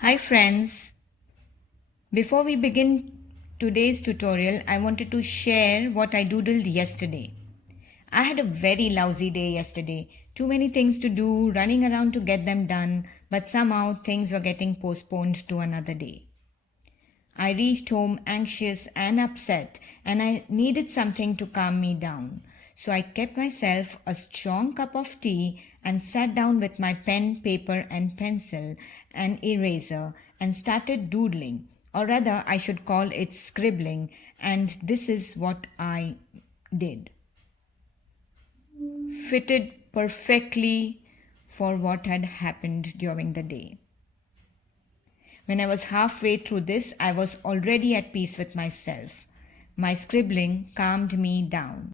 Hi friends, before we begin today's tutorial, I wanted to share what I doodled yesterday. I had a very lousy day yesterday. Too many things to do, running around to get them done, but somehow things were getting postponed to another day. I reached home anxious and upset, and I needed something to calm me down. So I kept myself a strong cup of tea and sat down with my pen, paper, and pencil and eraser and started doodling, or rather, I should call it scribbling, and this is what I did. Fitted perfectly for what had happened during the day. When I was halfway through this, I was already at peace with myself. My scribbling calmed me down.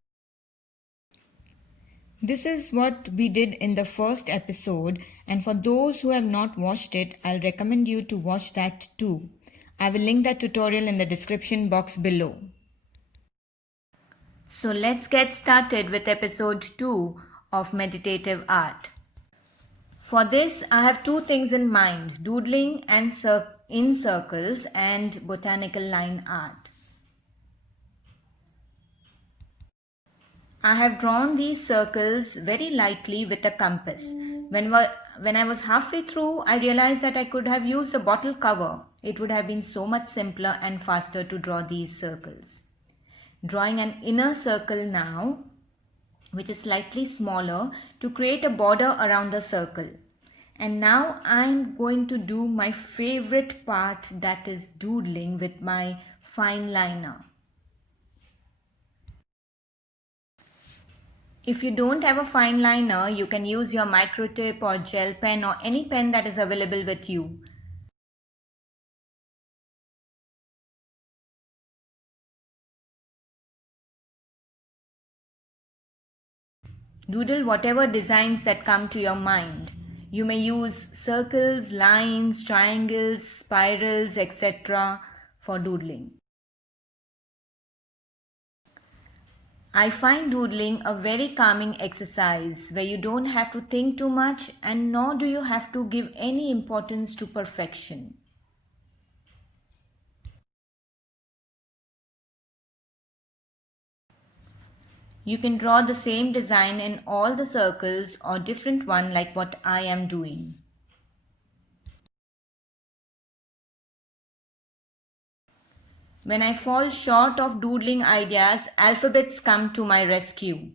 This is what we did in the first episode, and for those who have not watched it, I'll recommend you to watch that too. I will link that tutorial in the description box below. So let's get started with episode 2 of Meditative Art. For this, I have two things in mind, doodling and in circles and botanical line art. I have drawn these circles very lightly with a compass. When I was halfway through, I realized that I could have used a bottle cover. It would have been so much simpler and faster to draw these circles. Drawing an inner circle now, which is slightly smaller, to create a border around the circle. And now I'm going to do my favorite part, that is doodling with my fine liner. If you don't have a fine liner, you can use your microtip or gel pen or any pen that is available with you. Doodle whatever designs that come to your mind. You may use circles, lines, triangles, spirals, etc. for doodling. I find doodling a very calming exercise where you don't have to think too much and nor do you have to give any importance to perfection. You can draw the same design in all the circles or different one like what I am doing. When I fall short of doodling ideas, alphabets come to my rescue.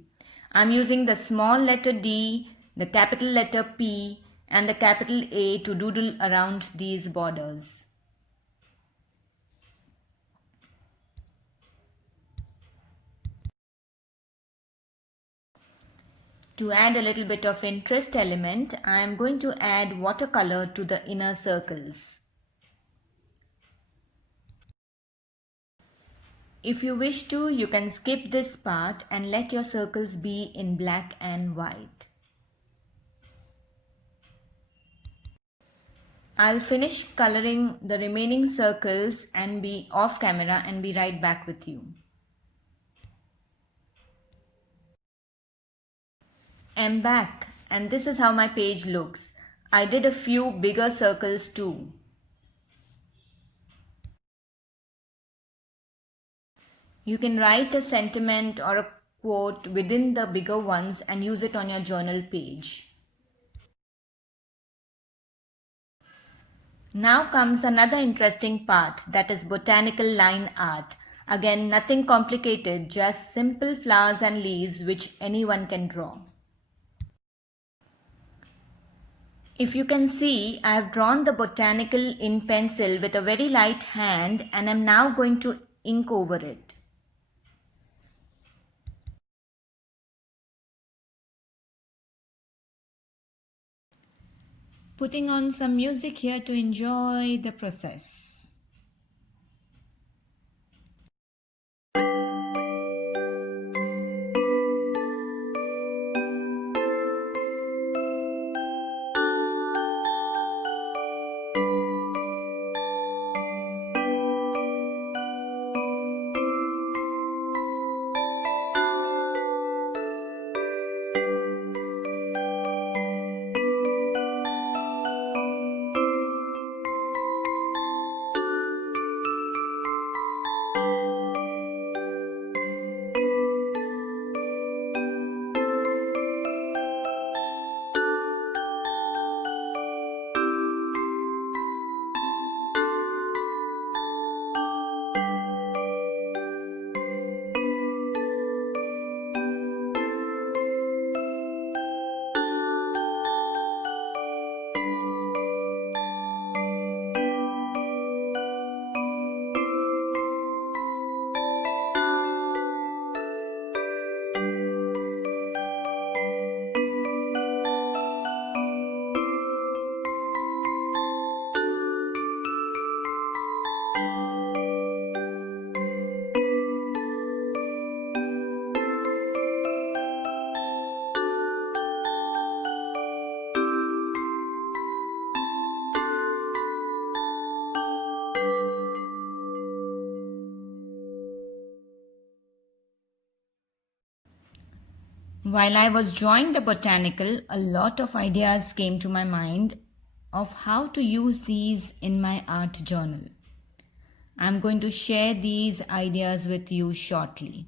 I'm using the small letter D, the capital letter P, and the capital A to doodle around these borders. To add a little bit of interest element, I am going to add watercolor to the inner circles. If you wish to, you can skip this part and let your circles be in black and white. I'll finish coloring the remaining circles and be off camera and be right back with you. I'm back and this is how my page looks. I did a few bigger circles too. You can write a sentiment or a quote within the bigger ones and use it on your journal page. Now comes another interesting part, that is botanical line art. Again, nothing complicated, just simple flowers and leaves which anyone can draw. If you can see, I have drawn the botanical in pencil with a very light hand and am now going to ink over it. Putting on some music here to enjoy the process. While I was drawing the botanical, a lot of ideas came to my mind of how to use these in my art journal. I'm going to share these ideas with you shortly.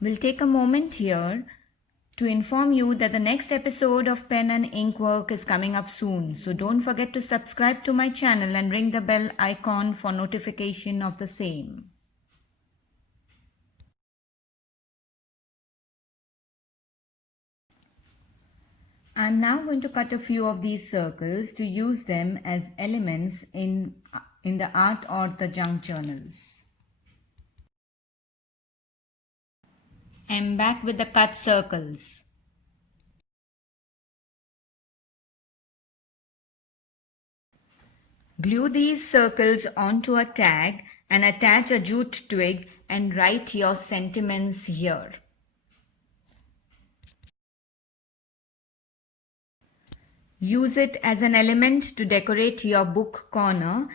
We'll take a moment here to inform you that the next episode of Pen and Ink Work is coming up soon. So don't forget to subscribe to my channel and ring the bell icon for notification of the same. I'm now going to cut a few of these circles to use them as elements in the art or the junk journals. I'm back with the cut circles. Glue these circles onto a tag and attach a jute twig and write your sentiments here. Use it as an element to decorate your book corner.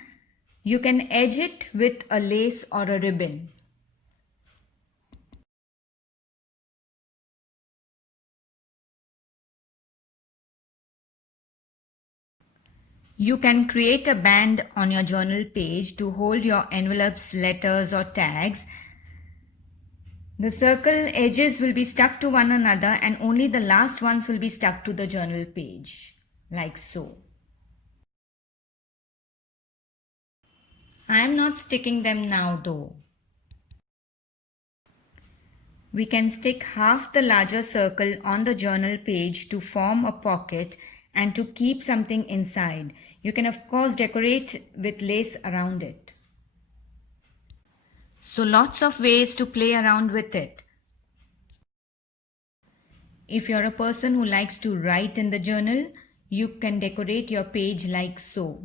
You can edge it with a lace or a ribbon. You can create a band on your journal page to hold your envelopes, letters or tags. The circle edges will be stuck to one another and only the last ones will be stuck to the journal page, like so. I am not sticking them now though. We can stick half the larger circle on the journal page to form a pocket and to keep something inside. You can of course decorate with lace around it. So lots of ways to play around with it. If you're a person who likes to write in the journal, you can decorate your page like so.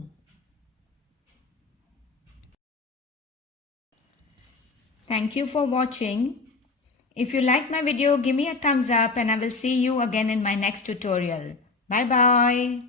Thank you for watching. If you liked my video, give me a thumbs up and I will see you again in my next tutorial. Bye bye.